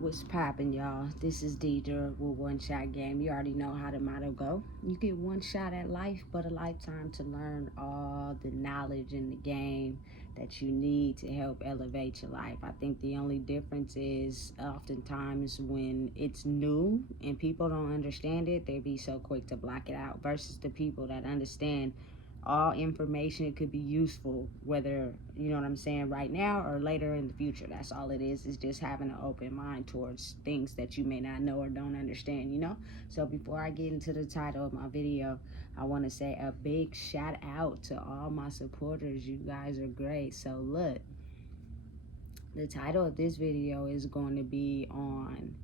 What's poppin', y'all? This is Deidre with One Shot Game. You already know how the motto go. You get one shot at life, but a lifetime to learn all the knowledge in the game that you need to help elevate your life. I think the only difference is oftentimes when it's new and people don't understand it, they be so quick to block it out versus the people that understand all information could be useful, whether, you know what I'm saying, right now or later in the future. That's all it is just having an open mind towards things that you may not know or don't understand, you know? So before I get into the title of my video, I want to say a big shout out to all my supporters. You guys are great. So look, the title of this video is going to be on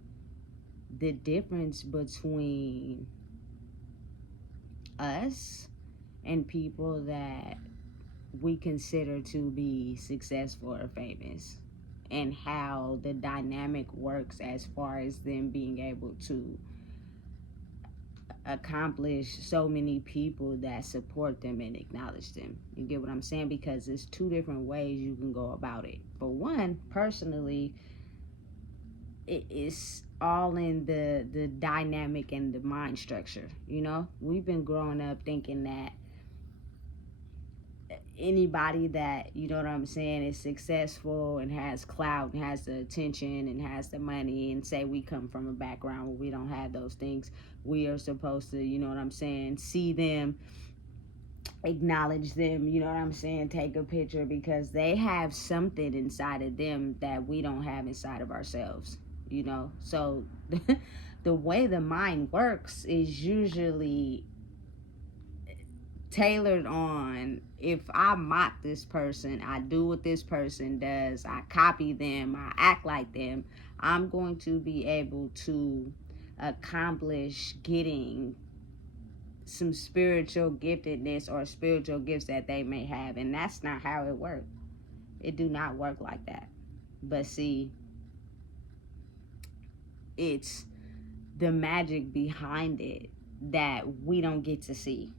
the difference between us and people that we consider to be successful or famous, and how the dynamic works as far as them being able to accomplish so many people that support them and acknowledge them. You get what I'm saying? Because there's two different ways you can go about it. For one, personally, it is all in the dynamic and the mind structure. You know, we've been growing up thinking that anybody that, you know what I'm saying, is successful and has clout and has the attention and has the money, and say we come from a background where we don't have those things, we are supposed to, you know what I'm saying, see them, acknowledge them, you know what I'm saying, take a picture, because they have something inside of them that we don't have inside of ourselves, you know? So the way the mind works is usually tailored on, if I mock this person, I do what this person does, I copy them, I act like them, I'm going to be able to accomplish getting some spiritual giftedness or spiritual gifts that they may have. And that's not how it works. It do not work like that. But see, it's the magic behind it that we don't get to see.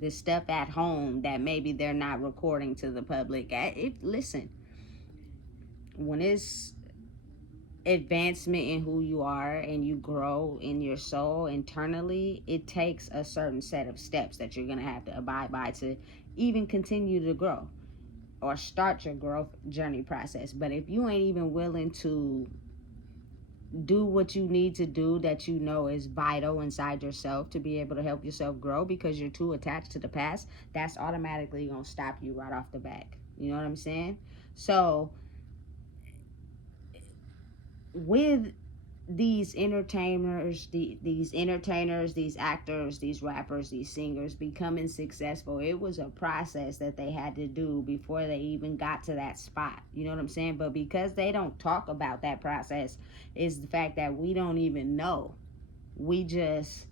The stuff at home that maybe they're not recording to the public. Listen, when it's advancement in who you are and you grow in your soul internally, it takes a certain set of steps that you're going to have to abide by to even continue to grow or start your growth journey process. But if you ain't even willing to do what you need to do that you know is vital inside yourself to be able to help yourself grow, because you're too attached to the past, that's automatically going to stop you right off the bat. You know what I'm saying? So with these entertainers, these actors, these rappers, these singers becoming successful, it was a process that they had to do before they even got to that spot. You know what I'm saying? But because they don't talk about that process, is the fact that we don't even know. We just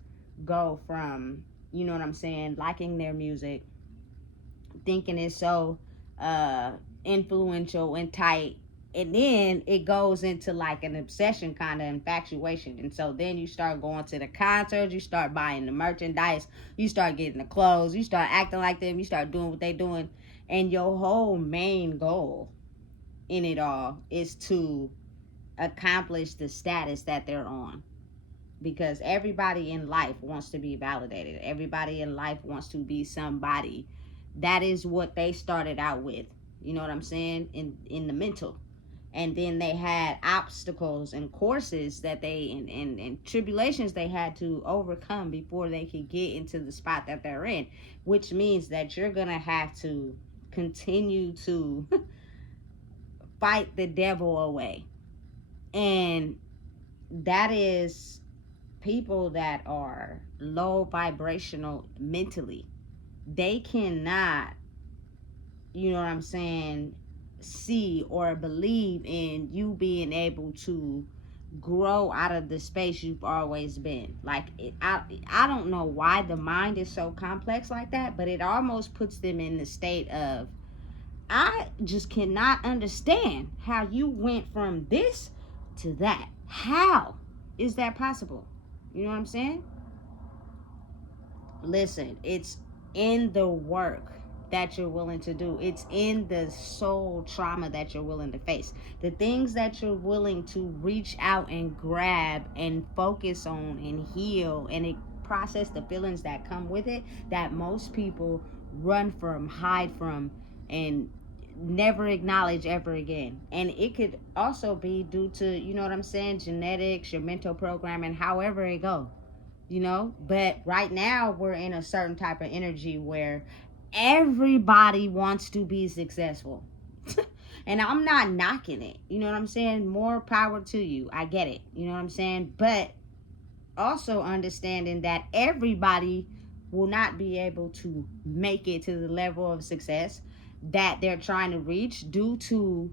go from, you know what I'm saying, liking their music, thinking it's so influential and tight, and then it goes into like an obsession, kind of infatuation. And so then you start going to the concerts, you start buying the merchandise, you start getting the clothes, you start acting like them, you start doing what they doing, and your whole main goal in it all is to accomplish the status that they're on. Because everybody in life wants to be validated, everybody in life wants to be somebody. That is what they started out with, you know what I'm saying, in the mental. And then they had obstacles and courses that they and tribulations they had to overcome before they could get into the spot that they're in, which means that you're gonna have to continue to fight the devil away. And that is people that are low vibrational mentally. They cannot, you know what I'm saying, see or believe in you being able to grow out of the space you've always been. Like, I don't know why the mind is so complex like that, but it almost puts them in the state of, I just cannot understand how you went from this to that. How is that possible? You know what I'm saying? Listen, it's in the work. that you're willing to do. It's in the soul trauma that you're willing to face. The things that you're willing to reach out and grab and focus on and heal and process the feelings that come with it, that most people run from, hide from, and never acknowledge ever again. And it could also be due to, you know what I'm saying, genetics, your mental programming, however it go, you know. But right now we're in a certain type of energy where everybody wants to be successful. And I'm not knocking it, you know what I'm saying? More power to you, I get it, you know what I'm saying? But also understanding that everybody will not be able to make it to the level of success that they're trying to reach due to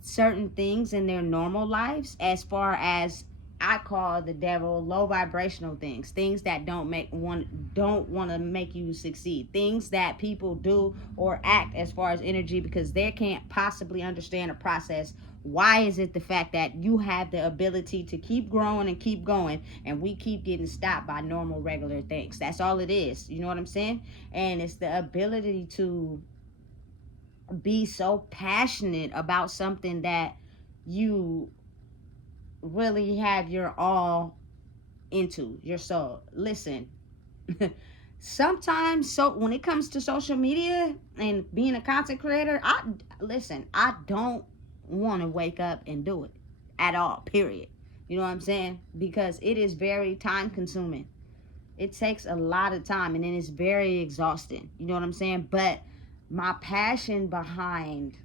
certain things in their normal lives, as far as I call the devil low vibrational things that don't want to make you succeed, things that people do or act as far as energy because they can't possibly understand or process. Why is it the fact that you have the ability to keep growing and keep going, and we keep getting stopped by normal regular things? That's all it is, you know what I'm saying? And it's the ability to be so passionate about something that you really have your all into, your soul. Listen, sometimes, so when it comes to social media and being a content creator, I don't want to wake up and do it at all, period. You know what I'm saying? Because it is very time consuming. It takes a lot of time, and then it's very exhausting, you know what I'm saying? But my passion behind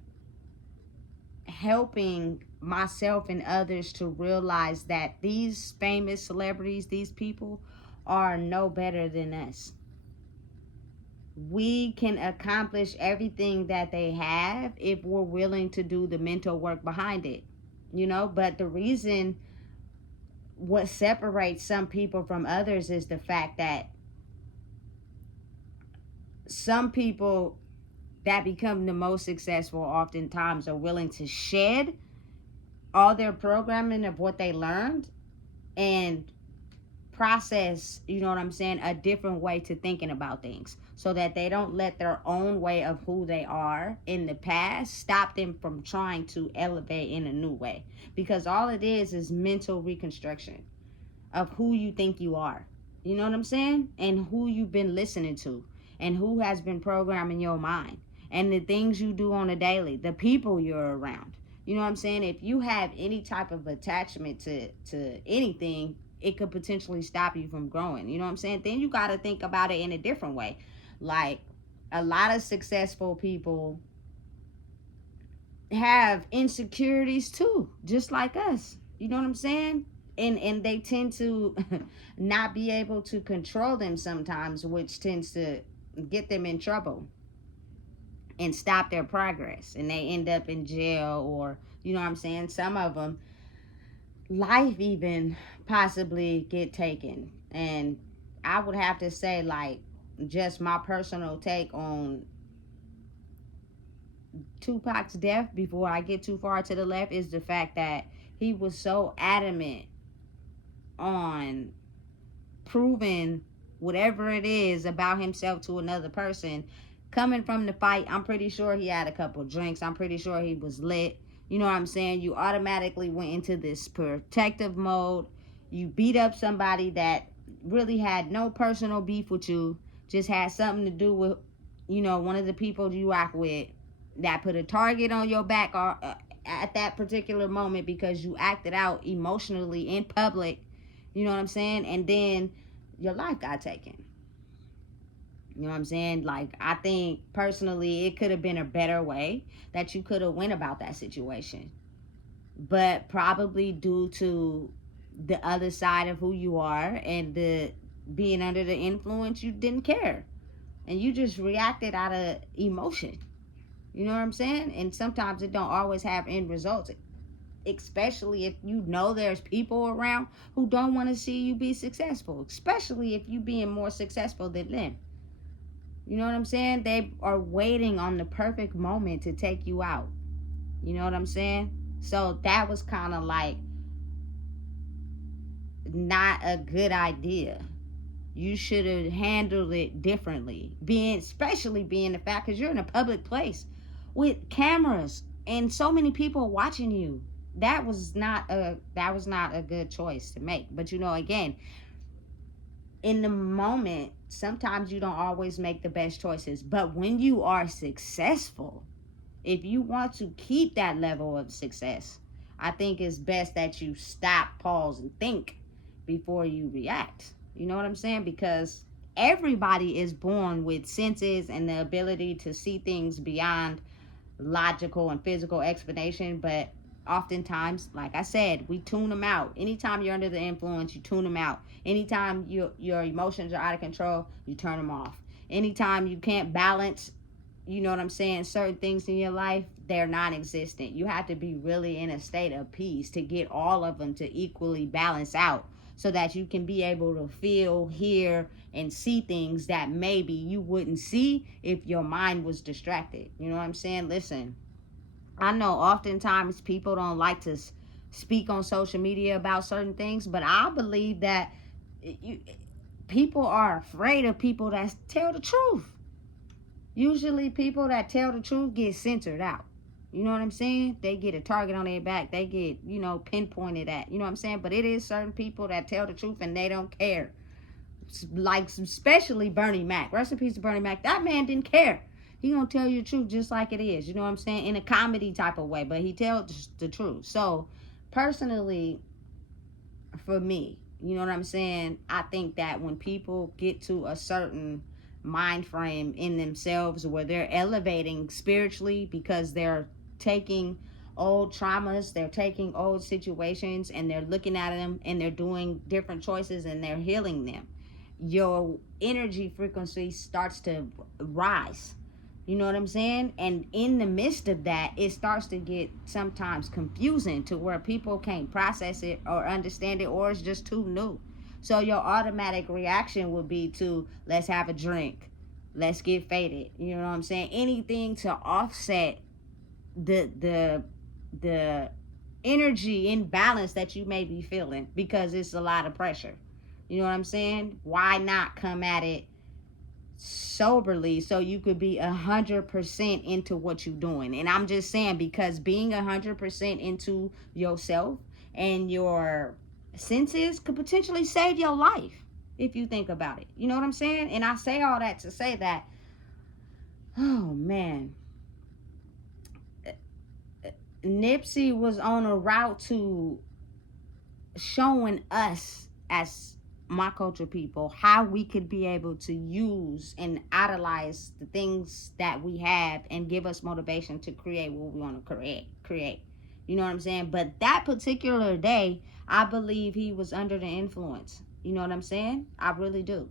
helping myself and others to realize that these famous celebrities, these people, are no better than us. We can accomplish everything that they have if we're willing to do the mental work behind it, you know. But the reason, what separates some people from others, is the fact that some people that become the most successful oftentimes are willing to shed all their programming of what they learned and process, you know what I'm saying, a different way to thinking about things, so that they don't let their own way of who they are in the past stop them from trying to elevate in a new way. Because all it is mental reconstruction of who you think you are, you know what I'm saying, and who you've been listening to, and who has been programming your mind, and the things you do on a daily, the people you're around. You know what I'm saying? If you have any type of attachment to anything, it could potentially stop you from growing. You know what I'm saying? Then you got to think about it in a different way. Like, a lot of successful people have insecurities too, just like us. You know what I'm saying? And they tend to not be able to control them sometimes, which tends to get them in trouble and stop their progress, and they end up in jail, or, you know what I'm saying, some of them life even possibly get taken. And I would have to say, like, just my personal take on Tupac's death, before I get too far to the left, is the fact that he was so adamant on proving whatever it is about himself to another person. Coming from the fight, I'm pretty sure he had a couple drinks. I'm pretty sure he was lit. You know what I'm saying? You automatically went into this protective mode. You beat up somebody that really had no personal beef with you, just had something to do with, you know, one of the people you rock with, that put a target on your back or at that particular moment because you acted out emotionally in public. You know what I'm saying? And then your life got taken. You know what I'm saying? Like, I think personally it could have been a better way that you could have went about that situation. But probably due to the other side of who you are and the being under the influence, you didn't care. And you just reacted out of emotion. You know what I'm saying? And sometimes it don't always have end results. Especially if you know there's people around who don't want to see you be successful. Especially if you being more successful than them. You know what I'm saying? They are waiting on the perfect moment to take you out. You know what I'm saying? So that was kind of like not a good idea. You should have handled it differently. Especially being the fact, because you're in a public place with cameras and so many people watching you. That was not a good choice to make. But again, in the moment, sometimes you don't always make the best choices. But when you are successful, if you want to keep that level of success, I think it's best that you stop, pause, and think before you react. You know what I'm saying? Because everybody is born with senses and the ability to see things beyond logical and physical explanation, but oftentimes, like I said, we tune them out. Anytime you're under the influence, you tune them out. Anytime your emotions are out of control, you turn them off. Anytime you can't balance, you know what I'm saying, certain things in your life, they're non-existent. You have to be really in a state of peace to get all of them to equally balance out, so that you can be able to feel, hear, and see things that maybe you wouldn't see if your mind was distracted. You know what I'm saying? Listen, I know oftentimes people don't like to speak on social media about certain things, but I believe that people are afraid of people that tell the truth. Usually people that tell the truth get censored out. You know what I'm saying? They get a target on their back. They get, pinpointed at. You know what I'm saying? But it is certain people that tell the truth and they don't care. Like, especially Bernie Mac. Rest in peace to Bernie Mac. That man didn't care. He gonna tell you the truth just like it is. You know what I'm saying? In a comedy type of way. But he tells the truth. So, personally, for me, you know what I'm saying? I think that when people get to a certain mind frame in themselves where they're elevating spiritually, because they're taking old traumas, they're taking old situations, and they're looking at them and they're doing different choices and they're healing them, your energy frequency starts to rise. You know what I'm saying? And in the midst of that, it starts to get sometimes confusing to where people can't process it or understand it, or it's just too new. So your automatic reaction would be to, let's have a drink, let's get faded. You know what I'm saying? Anything to offset the energy imbalance that you may be feeling, because it's a lot of pressure. You know what I'm saying? Why not come at it soberly so you could be 100% into what you're doing? And I'm just saying, because being 100% into yourself and your senses could potentially save your life if you think about it. You know what I'm saying? And I say all that to say that, oh man, Nipsey was on a route to showing us as my culture people how we could be able to use and idolize the things that we have and give us motivation to create what we want to create. You know what I'm saying? But that particular day, I believe he was under the influence. You know what I'm saying? I really do.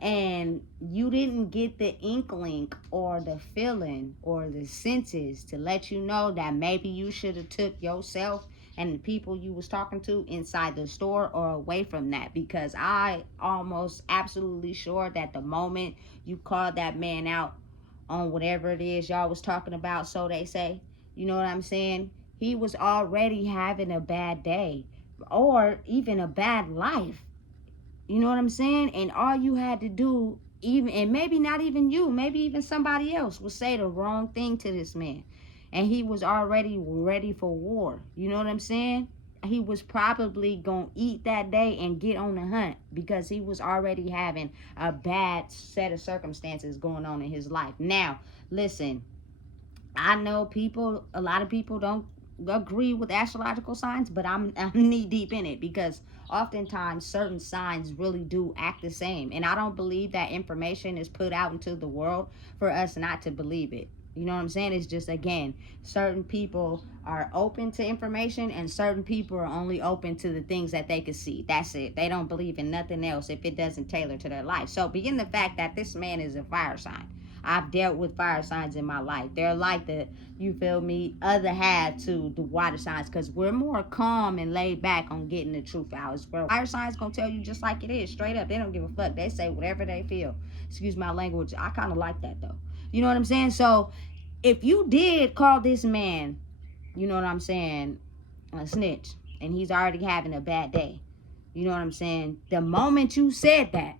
And you didn't get the inkling or the feeling or the senses to let you know that maybe you should have took yourself and the people you was talking to inside the store or away from that. Because I almost absolutely sure that the moment you called that man out on whatever it is y'all was talking about, so they say, you know what I'm saying, he was already having a bad day or even a bad life. You know what I'm saying? And all you had to do, even, and maybe not even you, maybe even somebody else, would say the wrong thing to this man, and he was already ready for war. You know what I'm saying? He was probably gonna eat that day and get on the hunt, because he was already having a bad set of circumstances going on in his life. Now, listen, I know a lot of people don't agree with astrological signs, but I'm knee deep in it, because oftentimes certain signs really do act the same, and I don't believe that information is put out into the world for us not to believe it. You know what I'm saying? It's just, again, certain people are open to information and certain people are only open to the things that they can see. That's it. They don't believe in nothing else if it doesn't tailor to their life. So begin the fact that this man is a fire sign. I've dealt with fire signs in my life. They're like the, you feel me, other half to the water signs, because we're more calm and laid back on getting the truth out. It's where fire signs gonna tell you just like it is, straight up. They don't give a fuck. They say whatever they feel. Excuse my language. I kind of like that though. You know what I'm saying? So if you did call this man, you know what I'm saying, a snitch, and he's already having a bad day, you know what I'm saying, the moment you said that,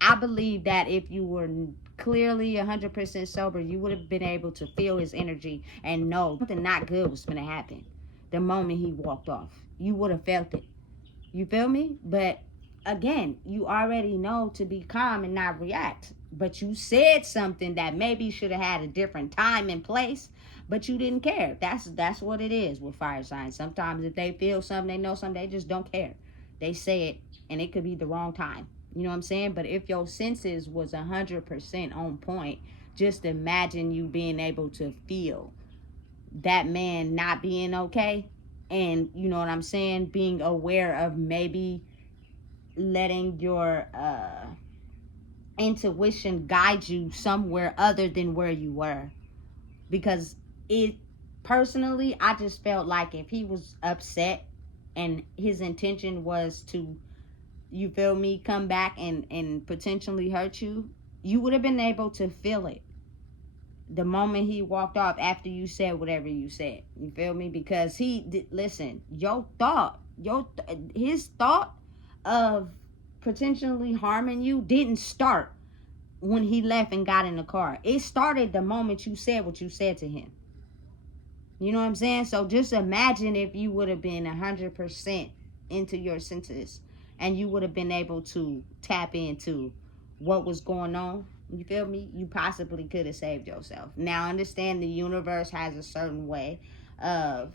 I believe that if you were clearly 100% sober, you would have been able to feel his energy and know something not good was going to happen the moment he walked off. You would have felt it. You feel me? But again, you already know to be calm and not react. But you said something that maybe should have had a different time and place, but you didn't care. That's what it is with fire signs. Sometimes if they feel something, they know something, they just don't care. They say it, and it could be the wrong time. You know what I'm saying? But if your senses was 100% on point, just imagine you being able to feel that man not being okay, and you know what I'm saying, being aware of maybe letting your intuition guide you somewhere other than where you were. Because it personally, I just felt like if he was upset and his intention was to, you feel me, come back and potentially hurt you, you would have been able to feel it the moment he walked off after you said whatever you said. You feel me? Because listen, his thought of potentially harming you didn't start when he left and got in the car. It started the moment you said what you said to him. You know what I'm saying? So just imagine if you would have been 100% into your senses and you would have been able to tap into what was going on. You feel me? You possibly could have saved yourself. Now, understand the universe has a certain way of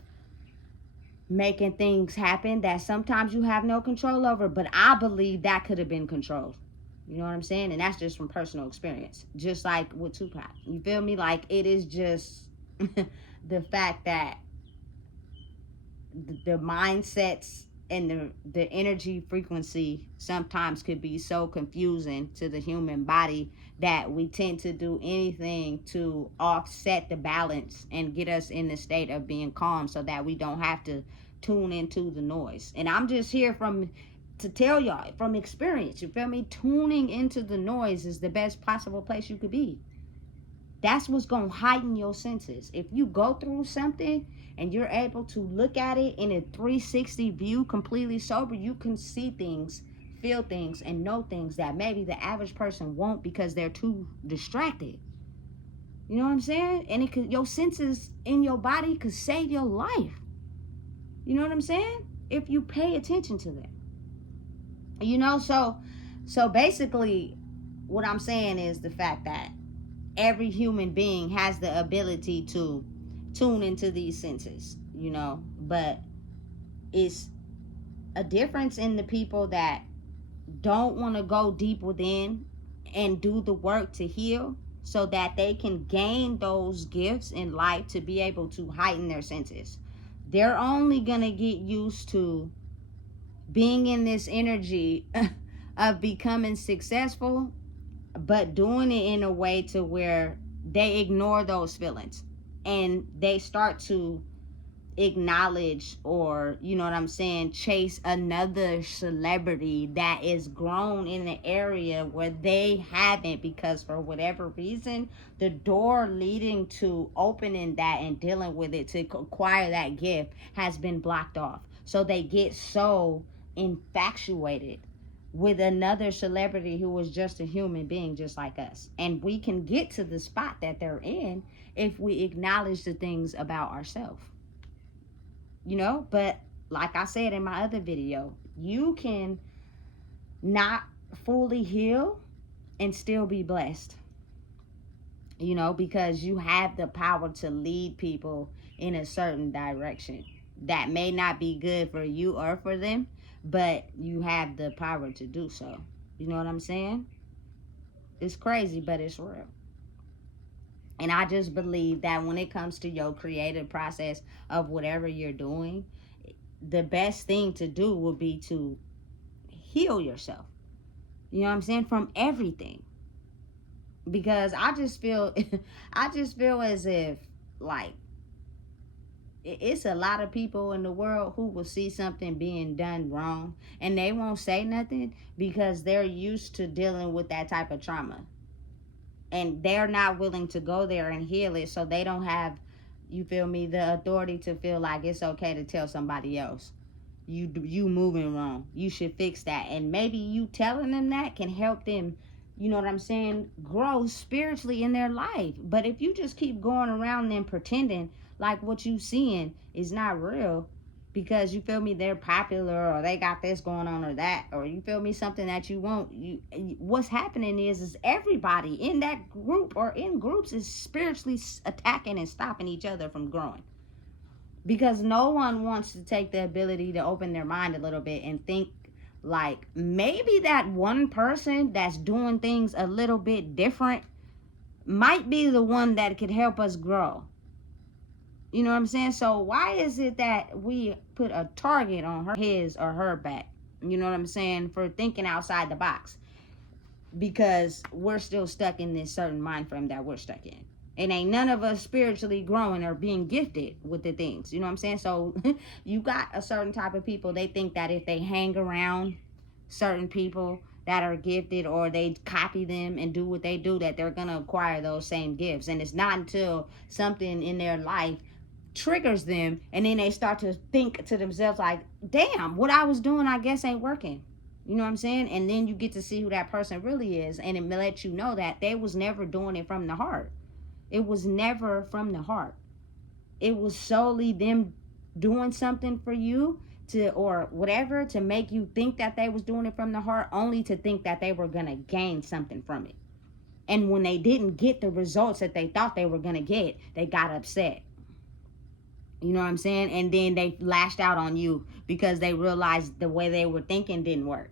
making things happen that sometimes you have no control over, but I believe that could have been controlled. You know what I'm saying? And that's just from personal experience. Just like with Tupac. You feel me? Like, it is just the fact that the mindsets and the energy frequency sometimes could be so confusing to the human body that we tend to do anything to offset the balance and get us in the state of being calm so that we don't have to tune into the noise. And I'm just here to tell y'all from experience, you feel me? Tuning into the noise is the best possible place you could be. That's what's going to heighten your senses. If you go through something and you're able to look at it in a 360 view, completely sober, you can see things, feel things, and know things that maybe the average person won't because they're too distracted. You know what I'm saying? And your senses in your body could save your life. You know what I'm saying? If you pay attention to them. You know, so basically what I'm saying is the fact that every human being has the ability to tune into these senses, you know, but it's a difference in the people that don't want to go deep within and do the work to heal so that they can gain those gifts in life to be able to heighten their senses. They're only going to get used to being in this energy of becoming successful, but doing it in a way to where they ignore those feelings and they start to acknowledge, or you know what I'm saying, chase another celebrity that is grown in an area where they haven't, because for whatever reason the door leading to opening that and dealing with it to acquire that gift has been blocked off. So they get so infatuated with another celebrity who was just a human being just like us. And we can get to the spot that they're in if we acknowledge the things about ourselves. You know, but like I said in my other video, you can not fully heal and still be blessed. You know, because you have the power to lead people in a certain direction that may not be good for you or for them, but you have the power to do so. You know what I'm saying? It's crazy, but it's real. And I just believe that when it comes to your creative process of whatever you're doing, the best thing to do would be to heal yourself. You know what I'm saying? From everything. Because I just feel as if, like, it's a lot of people in the world who will see something being done wrong and they won't say nothing because they're used to dealing with that type of trauma. And they're not willing to go there and heal it, so they don't have, you feel me, the authority to feel like it's okay to tell somebody else, you moving wrong, you should fix that. And maybe you telling them that can help them you know what I'm saying, grow spiritually in their life. But if you just keep going around and pretending like what you seeing is not real, because you feel me, they're popular, or they got this going on, or that, or you feel me, something that you want, what's happening is everybody in that group or in groups is spiritually attacking and stopping each other from growing, because no one wants to take the ability to open their mind a little bit and think like maybe that one person that's doing things a little bit different might be the one that could help us grow. You know what I'm saying? So why is it that we put a target on his or her back? You know what I'm saying? For thinking outside the box. Because we're still stuck in this certain mind frame that we're stuck in. And ain't none of us spiritually growing or being gifted with the things. You know what I'm saying? So you got a certain type of people, they think that if they hang around certain people that are gifted, or they copy them and do what they do, that they're going to acquire those same gifts. And it's not until something in their life triggers them, and then they start to think to themselves like, damn, what I was doing I guess ain't working. You know what I'm saying? And then you get to see who that person really is, and it lets you know that they was never doing it from the heart. It was never from the heart. It was solely them doing something for you to, or whatever, to make you think that they was doing it from the heart, only to think that they were gonna gain something from it. And when they didn't get the results that they thought they were gonna get, they got upset. You know what I'm saying? And then they lashed out on you because they realized the way they were thinking didn't work.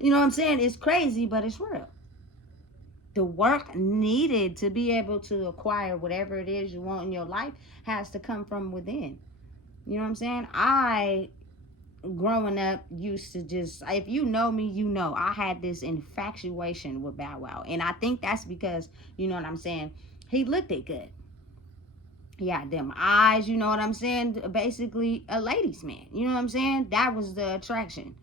You know what I'm saying? It's crazy, but it's real. The work needed to be able to acquire whatever it is you want in your life has to come from within. You know what I'm saying? I, growing up, used to just, if you know me, you know, I had this infatuation with Bow Wow. And I think that's because, you know what I'm saying, he looked it good. He had them eyes, you know what I'm saying? Basically a ladies' man. You know what I'm saying? That was the attraction.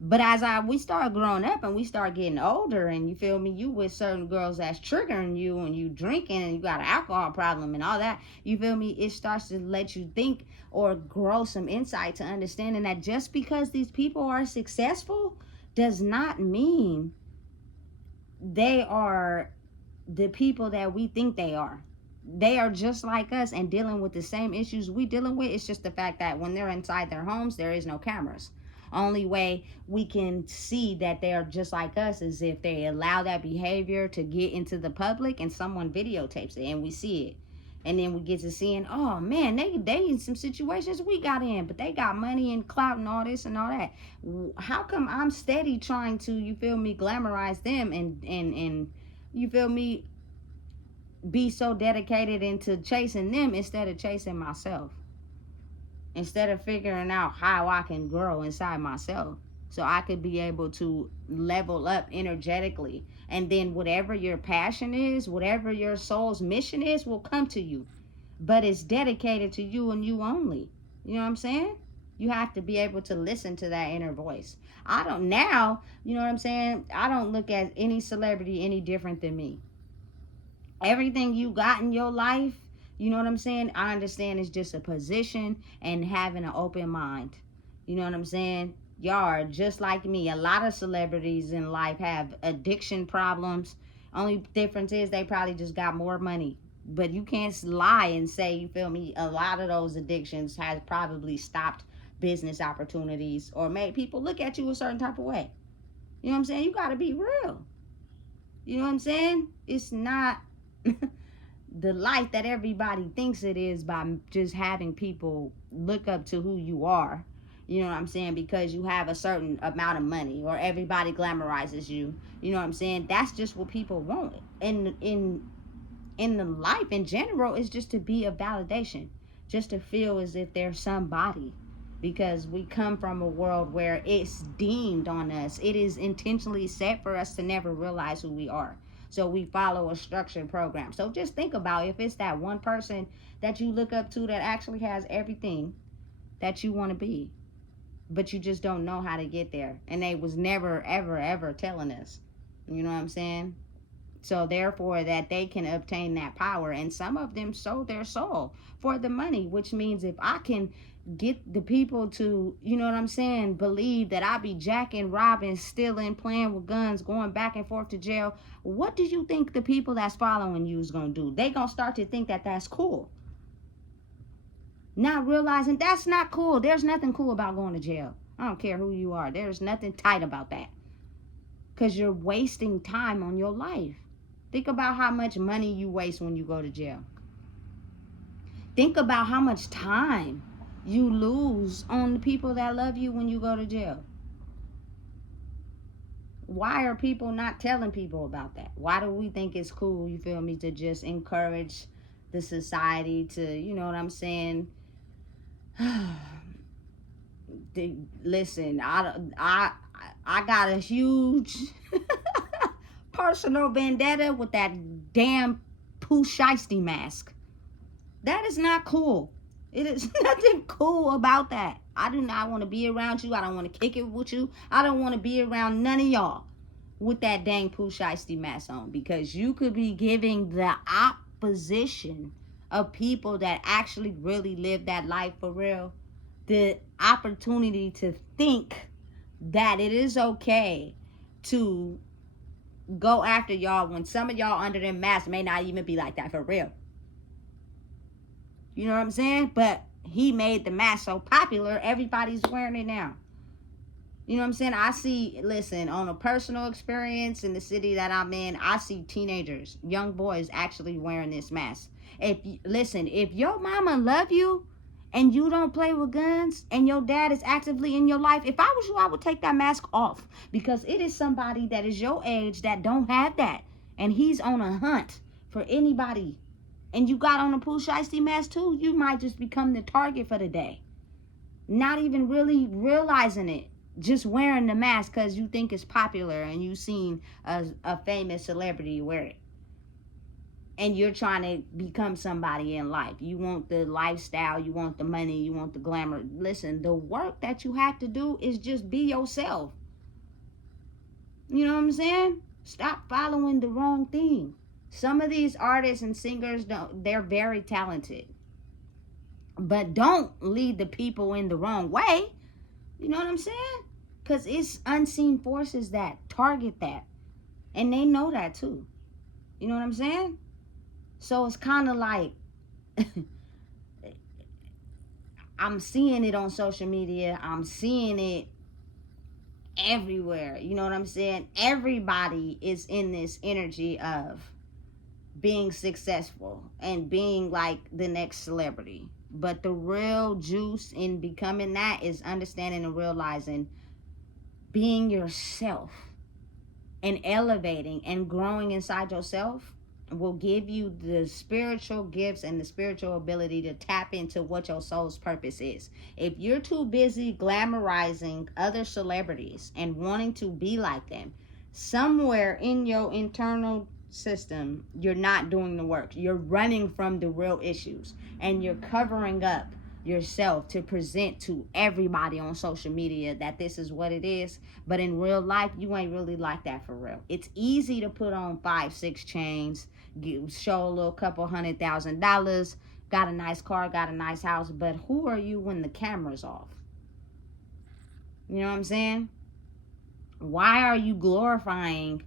But as we start growing up and we start getting older, and you feel me, you with certain girls that's triggering you, and you drinking, and you got an alcohol problem and all that, you feel me, it starts to let you think or grow some insight to understanding that just because these people are successful does not mean they are the people that we think they are. They are just like us and dealing with the same issues we dealing with. It's just the fact that when they're inside their homes, there is no cameras. Only way we can see that they are just like us is if they allow that behavior to get into the public and someone videotapes it and we see it. And then we get to seeing, oh man, they in some situations we got in, but they got money and clout and all this and all that. How come I'm steady trying to, you feel me, glamorize them and you feel me, be so dedicated into chasing them instead of chasing myself? Instead of figuring out how I can grow inside myself so I could be able to level up energetically. And then whatever your passion is, whatever your soul's mission is, will come to you. But it's dedicated to you and you only. You know what I'm saying? You have to be able to listen to that inner voice. I don't now, you know what I'm saying? I don't look at any celebrity any different than me. Everything you got in your life, you know what I'm saying, I understand it's just a position and having an open mind. You know what I'm saying? Y'all are just like me. A lot of celebrities in life have addiction problems. Only difference is they probably just got more money. But you can't lie and say, you feel me, a lot of those addictions has probably stopped business opportunities or made people look at you a certain type of way. You know what I'm saying? You got to be real. You know what I'm saying? It's not the life that everybody thinks it is by just having people look up to who you are. You know what I'm saying? Because you have a certain amount of money or everybody glamorizes you. You know what I'm saying? That's just what people want. And in the life in general, is just to be a validation, just to feel as if they're somebody, because we come from a world where it's deemed on us. It is intentionally set for us to never realize who we are. So we follow a structured program. So just think about if it's that one person that you look up to that actually has everything that you want to be, but you just don't know how to get there. And they was never, ever, ever telling us. You know what I'm saying? So therefore that they can obtain that power. And some of them sold their soul for the money, which means if I can get the people to, you know what I'm saying, believe that I be jacking, robbing, stealing, playing with guns, going back and forth to jail, what do you think the people that's following you is going to do? They going to start to think that that's cool. Not realizing that's not cool. There's nothing cool about going to jail. I don't care who you are. There's nothing tight about that. Because you're wasting time on your life. Think about how much money you waste when you go to jail. Think about how much time you lose on the people that love you when you go to jail. Why are people not telling people about that? Why do we think it's cool, you feel me, to just encourage the society to, you know what I'm saying? Listen, I got a huge personal vendetta with that damn Pooh Shiesty mask. That is not cool. It is nothing cool about that. I do not want to be around you. I don't want to kick it with you. I don't want to be around none of y'all with that dang Pooh Shiesty mask on, because you could be giving the opposition of people that actually really live that life for real the opportunity to think that it is okay to go after y'all when some of y'all under them masks may not even be like that for real. You know what I'm saying? But he made the mask so popular, everybody's wearing it now. You know what I'm saying? I see, listen, on a personal experience in the city that I'm in, I see teenagers, young boys actually wearing this mask. If your mama love you and you don't play with guns and your dad is actively in your life, if I was you, I would take that mask off, because it is somebody that is your age that don't have that. And he's on a hunt for anybody. And you got on a Pooh Shiesty mask too, you might just become the target for the day. Not even really realizing it. Just wearing the mask because you think it's popular and you've seen a famous celebrity wear it. And you're trying to become somebody in life. You want the lifestyle, you want the money, you want the glamour. Listen, the work that you have to do is just be yourself. You know what I'm saying? Stop following the wrong thing. Some of these artists and singers, they're very talented. But don't lead the people in the wrong way. You know what I'm saying? Because it's unseen forces that target that. And they know that too. You know what I'm saying? So it's kind of like, I'm seeing it on social media. I'm seeing it everywhere. You know what I'm saying? Everybody is in this energy of being successful and being like the next celebrity. But the real juice in becoming that is understanding and realizing being yourself and elevating and growing inside yourself will give you the spiritual gifts and the spiritual ability to tap into what your soul's purpose is. If you're too busy glamorizing other celebrities and wanting to be like them, somewhere in your internal system, you're not doing the work. You're running from the real issues and you're covering up yourself to present to everybody on social media that this is what it is. But in real life, you ain't really like that for real. It's easy to put on 5-6 chains, show a little couple $100,000, got a nice car, got a nice house, but who are you when the camera's off? You know what I'm saying? Why are you glorifying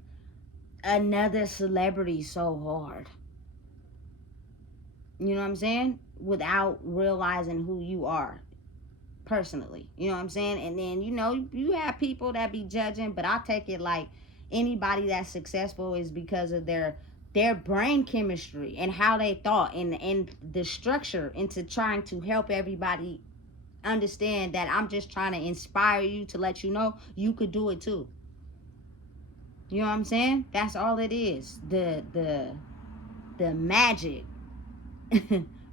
another celebrity so hard? You know what I'm saying? Without realizing who you are personally. You know what I'm saying? And then, you have people that be judging, but I take it like anybody that's successful is because of their brain chemistry and how they thought and the structure into trying to help everybody understand that I'm just trying to inspire you to let you know you could do it too. You know what I'm saying? That's all it is. The magic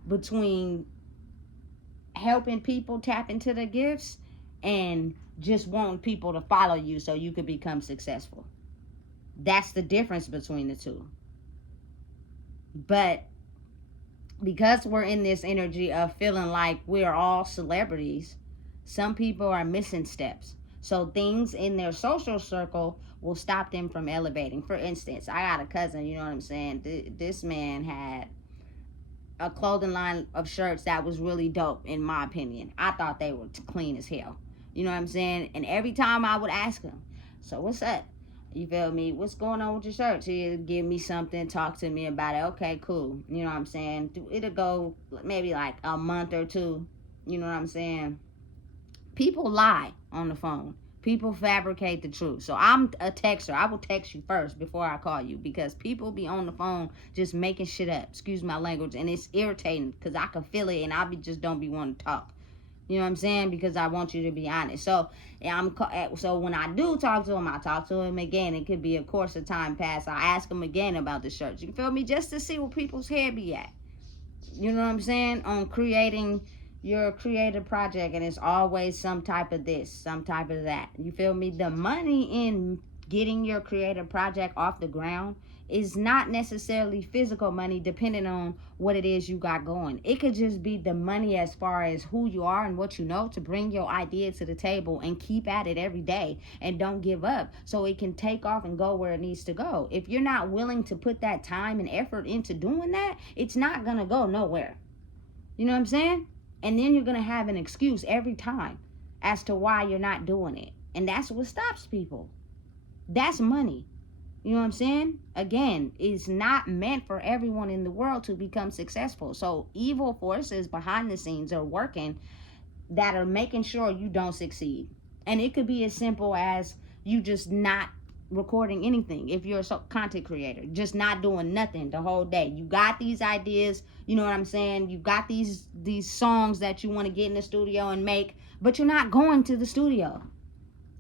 between helping people tap into their gifts and just wanting people to follow you so you could become successful. That's the difference between the two. But because we're in this energy of feeling like we're all celebrities, some people are missing steps. So things in their social circle will stop them from elevating. For instance, I got a cousin, you know what I'm saying? This man had a clothing line of shirts that was really dope, in my opinion. I thought they were clean as hell. You know what I'm saying? And every time I would ask him, so what's up? You feel me? What's going on with your shirts? He'd give me something, talk to me about it. Okay, cool. You know what I'm saying? It'll go maybe like a month or two. You know what I'm saying? People lie on the phone. People fabricate the truth. So I'm a texter. I will text you first before I call you, because people be on the phone just making shit up. Excuse my language. And it's irritating because I can feel it, and just don't be wanting to talk. You know what I'm saying? Because I want you to be honest. So so when I do talk to him, I talk to him again. It could be a course of time pass. I ask him again about the shirts. You feel me? Just to see where people's head be at. You know what I'm saying? On creating your creative project, and it's always some type of this, some type of that. You feel me? The money in getting your creative project off the ground is not necessarily physical money, depending on what it is you got going. It could just be the money as far as who you are and what you know, to bring your idea to the table and keep at it every day and don't give up, so it can take off and go where it needs to go. If you're not willing to put that time and effort into doing that, it's not gonna go nowhere. You know what I'm saying? And then you're gonna have an excuse every time as to why you're not doing it. And that's what stops people. That's money. You know what I'm saying? Again, it's not meant for everyone in the world to become successful. So evil forces behind the scenes are working that are making sure you don't succeed. And it could be as simple as you just not recording anything. If you're a content creator, just not doing nothing the whole day. You got these ideas, you know what I'm saying? You got these songs that you want to get in the studio and make, but you're not going to the studio.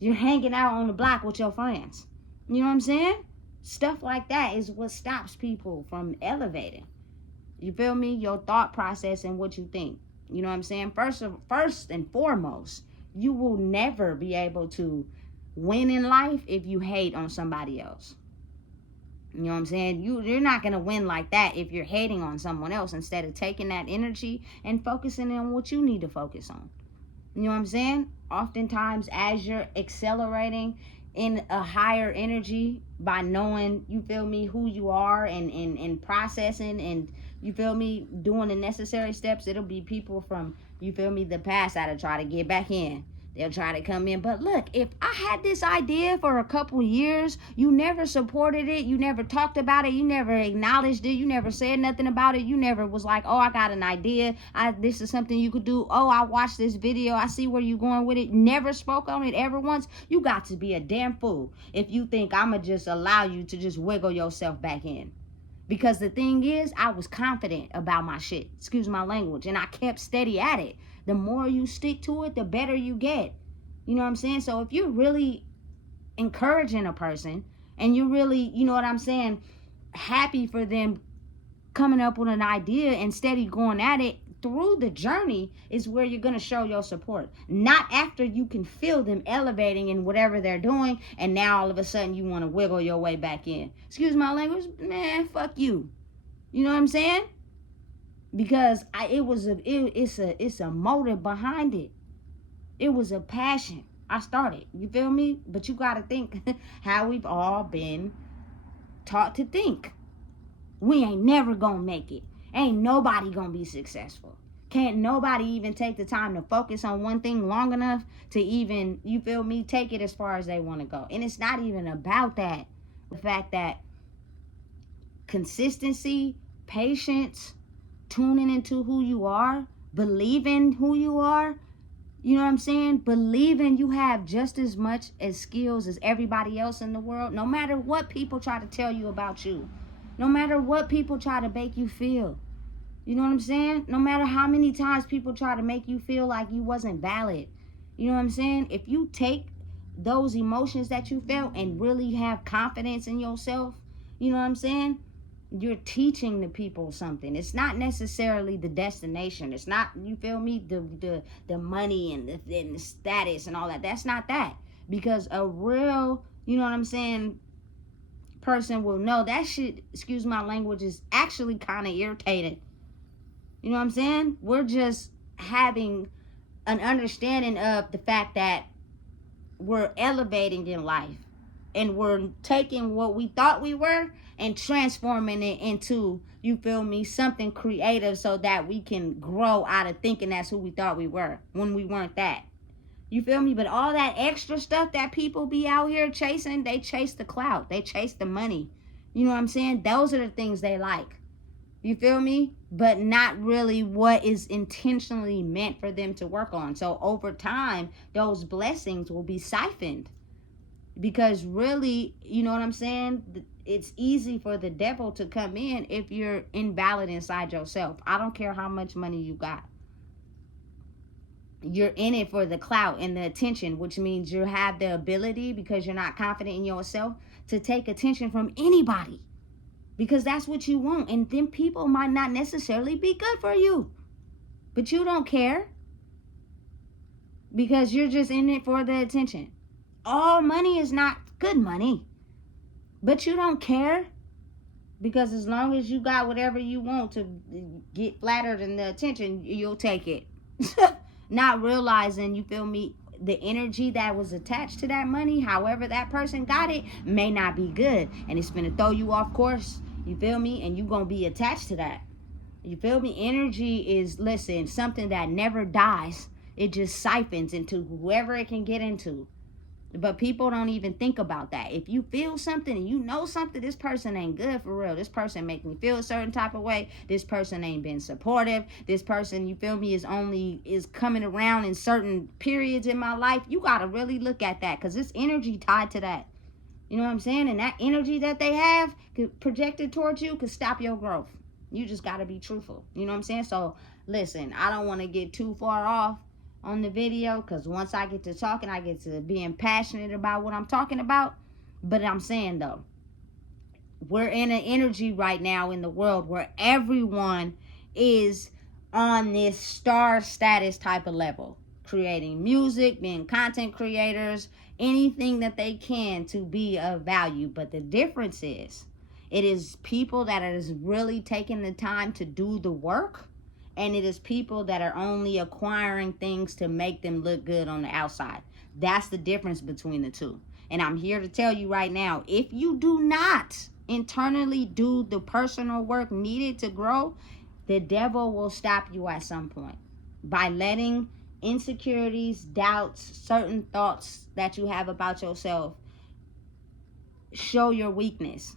You're hanging out on the block with your friends. You know what I'm saying? Stuff like that is what stops people from elevating. You feel me? Your thought process and what you think. You know what I'm saying? First and foremost, you will never be able to win in life if you hate on somebody else. You know what I'm saying? You're not going to win like that if you're hating on someone else, instead of taking that energy and focusing on what you need to focus on. You know what I'm saying? Oftentimes, as you're accelerating in a higher energy by knowing, you feel me, who you are, and processing, and you feel me, doing the necessary steps, it'll be people from, you feel me, the past that'll try to get back in. They'll try to come in. But look, if I had this idea for a couple years, you never supported it, you never talked about it, you never acknowledged it, you never said nothing about it, you never was like, oh, I got an idea, this is something you could do, oh, I watched this video, I see where you're going with it, never spoke on it ever once, you got to be a damn fool if you think I'ma just allow you to just wiggle yourself back in. Because the thing is, I was confident about my shit, excuse my language, and I kept steady at it. The more you stick to it, the better you get. You know what I'm saying? So if you're really encouraging a person, and you're really, you know what I'm saying, happy for them coming up with an idea and steady going at it, through the journey is where you're going to show your support. Not after you can feel them elevating in whatever they're doing, and now all of a sudden you want to wiggle your way back in. Excuse my language, man, fuck you. You know what I'm saying? Because it's a motive behind it. It was a passion. I started. You feel me? But you got to think how we've all been taught to think. We ain't never gonna make it. Ain't nobody gonna be successful. Can't nobody even take the time to focus on one thing long enough to even, you feel me, take it as far as they want to go. And it's not even about that. The fact that consistency, patience, tuning into who you are, believing who you are, you know what I'm saying? Believing you have just as much as skills as everybody else in the world, no matter what people try to tell you about you. No matter what people try to make you feel. You know what I'm saying? No matter how many times people try to make you feel like you wasn't valid. You know what I'm saying? If you take those emotions that you felt and really have confidence in yourself, you know what I'm saying? You're teaching the people something. It's not necessarily the destination. It's not, you feel me, the money and the status and all that. That's not that. Because a real, you know what I'm saying, person will know that shit, excuse my language, is actually kind of irritating. You know what I'm saying? We're just having an understanding of the fact that we're elevating in life, and we're taking what we thought we were and transforming it into, you feel me, something creative, so that we can grow out of thinking that's who we thought we were when we weren't that. You feel me? But all that extra stuff that people be out here chasing, they chase the clout, they chase the money. You know what I'm saying? Those are the things they like. You feel me? But not really what is intentionally meant for them to work on. So over time, those blessings will be siphoned. Because really, you know what I'm saying? It's easy for the devil to come in if you're invalid inside yourself. I don't care how much money you got. You're in it for the clout and the attention, which means you have the ability, because you're not confident in yourself, to take attention from anybody. Because that's what you want. And then people might not necessarily be good for you. But you don't care. Because you're just in it for the attention. All money is not good money. But you don't care. Because as long as you got whatever you want to get flattered in the attention, you'll take it. Not realizing, you feel me, the energy that was attached to that money, however that person got it, may not be good. And it's gonna throw you off course. You feel me? And you gonna be attached to that. You feel me? Energy is, listen, something that never dies. It just siphons into whoever it can get into. But people don't even think about that. If you feel something and you know something, this person ain't good for real. This person make me feel a certain type of way. This person ain't been supportive. This person, you feel me, is coming around in certain periods in my life. You got to really look at that, because this energy tied to that. You know what I'm saying? And that energy that they have projected towards you could stop your growth. You just got to be truthful. You know what I'm saying? So listen, I don't want to get too far off on the video, because once I get to talking, I get to being passionate about what I'm talking about. But I'm saying, though, we're in an energy right now in the world where everyone is on this star status type of level, creating music, being content creators, anything that they can to be of value. But the difference is, it is people that is really taking the time to do the work. And it is people that are only acquiring things to make them look good on the outside. That's the difference between the two. And I'm here to tell you right now, if you do not internally do the personal work needed to grow, the devil will stop you at some point by letting insecurities, doubts, certain thoughts that you have about yourself show your weakness.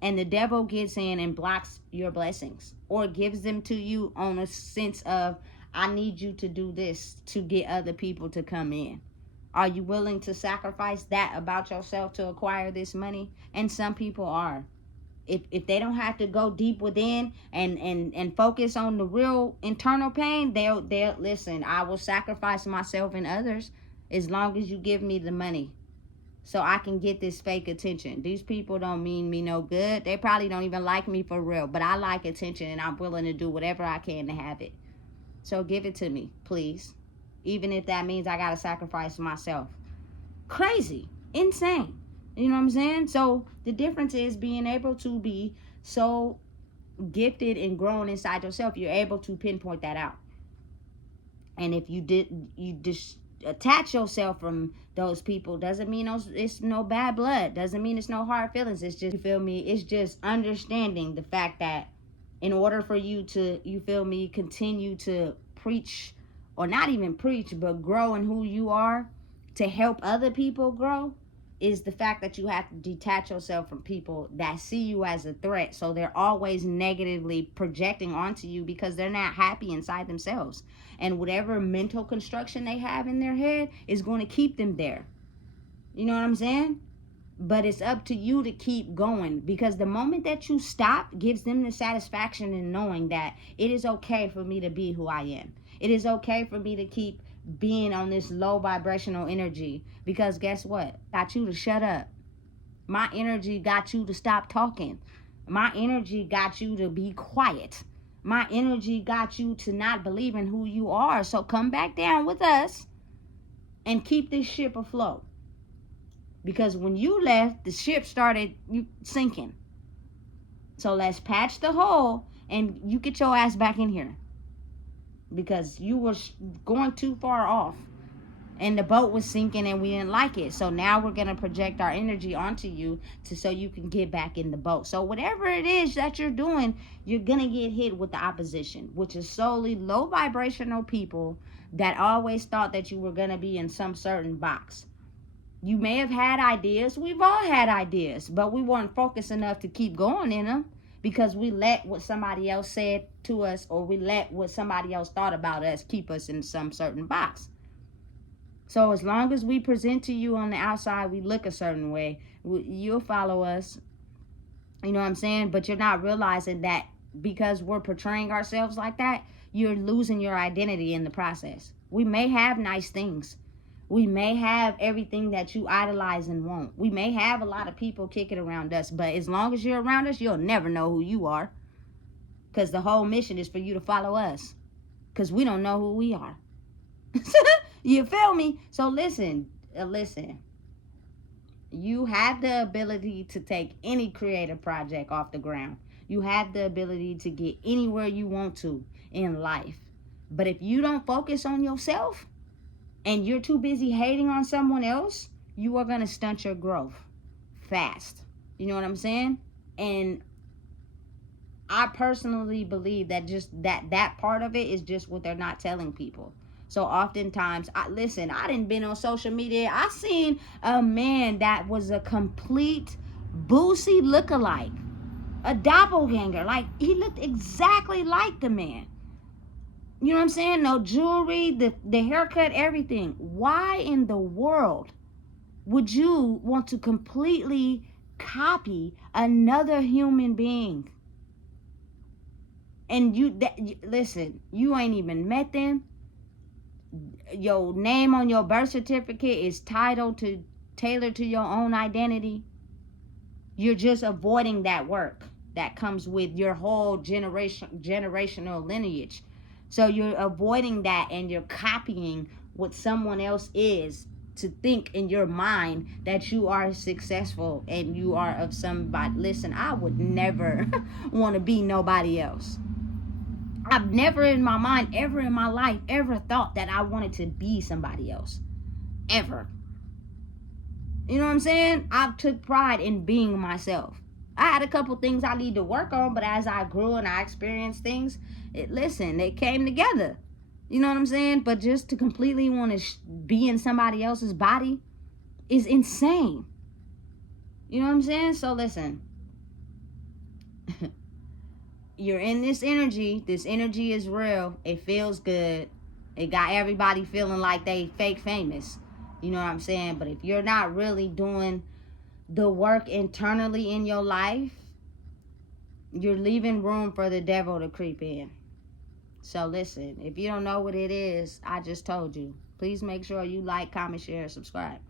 And the devil gets in and blocks your blessings, or gives them to you on a sense of, I need you to do this to get other people to come in. Are you willing to sacrifice that about yourself to acquire this money? And some people are. If they don't have to go deep within and focus on the real internal pain, they'll listen, I will sacrifice myself and others as long as you give me the money, so I can get this fake attention. These people don't mean me no good. They probably don't even like me for real. But I like attention, and I'm willing to do whatever I can to have it. So give it to me, please. Even if that means I got to sacrifice myself. Crazy. Insane. You know what I'm saying? So the difference is being able to be so gifted and grown inside yourself. You're able to pinpoint that out. And if you just attach yourself from those people, doesn't mean it's no bad blood, doesn't mean it's no hard feelings. It's just, you feel me, it's just understanding the fact that in order for you to, you feel me, continue to preach, or not even preach, but grow in who you are, to help other people grow, is the fact that you have to detach yourself from people that see you as a threat. So they're always negatively projecting onto you because they're not happy inside themselves. And whatever mental construction they have in their head is going to keep them there. You know what I'm saying? But it's up to you to keep going, because the moment that you stop gives them the satisfaction in knowing that it is okay for me to be who I am. It is okay for me to keep being on this low vibrational energy, because guess what? Got you to shut up. My energy got you to stop talking. My energy got you to be quiet. My energy got you to not believe in who you are. So come back down with us and keep this ship afloat. Because when you left, the ship started sinking. So let's patch the hole and you get your ass back in here. Because you were going too far off. And the boat was sinking and we didn't like it. So now we're going to project our energy onto you so you can get back in the boat. So whatever it is that you're doing, you're going to get hit with the opposition, which is solely low vibrational people that always thought that you were going to be in some certain box. You may have had ideas. We've all had ideas, but we weren't focused enough to keep going in them because we let what somebody else said to us, or we let what somebody else thought about us keep us in some certain box. So as long as we present to you on the outside, we look a certain way, you'll follow us. You know what I'm saying? But you're not realizing that because we're portraying ourselves like that, you're losing your identity in the process. We may have nice things. We may have everything that you idolize and want. We may have a lot of people kicking around us, but as long as you're around us, you'll never know who you are. Because the whole mission is for you to follow us. Because we don't know who we are. You feel me? So listen. You have the ability to take any creative project off the ground. You have the ability to get anywhere you want to in life. But if you don't focus on yourself and you're too busy hating on someone else, you are going to stunt your growth fast. You know what I'm saying? And I personally believe that just that part of it is just what they're not telling people. So oftentimes, I didn't been on social media. I seen a man that was a complete Boosie lookalike, a doppelganger. Like, he looked exactly like the man. You know what I'm saying? No jewelry, the haircut, everything. Why in the world would you want to completely copy another human being? And listen, you ain't even met them. Your name on your birth certificate is tailored to your own identity. You're just avoiding that work that comes with your whole generational lineage. So you're avoiding that, and you're copying what someone else is to think in your mind that you are successful and you are of somebody. Listen, I would never want to be nobody else. I've never in my mind, ever in my life, ever thought that I wanted to be somebody else. Ever. You know what I'm saying? I took pride in being myself. I had a couple things I need to work on, but as I grew and I experienced things, it came together. You know what I'm saying? But just to completely want to be in somebody else's body is insane. You know what I'm saying? So listen. You're in this energy. This energy is real. It feels good. It got everybody feeling like they fake famous. You know what I'm saying? But if you're not really doing the work internally in your life, you're leaving room for the devil to creep in. So listen, if you don't know what it is, I just told you. Please make sure you like, comment, share, subscribe.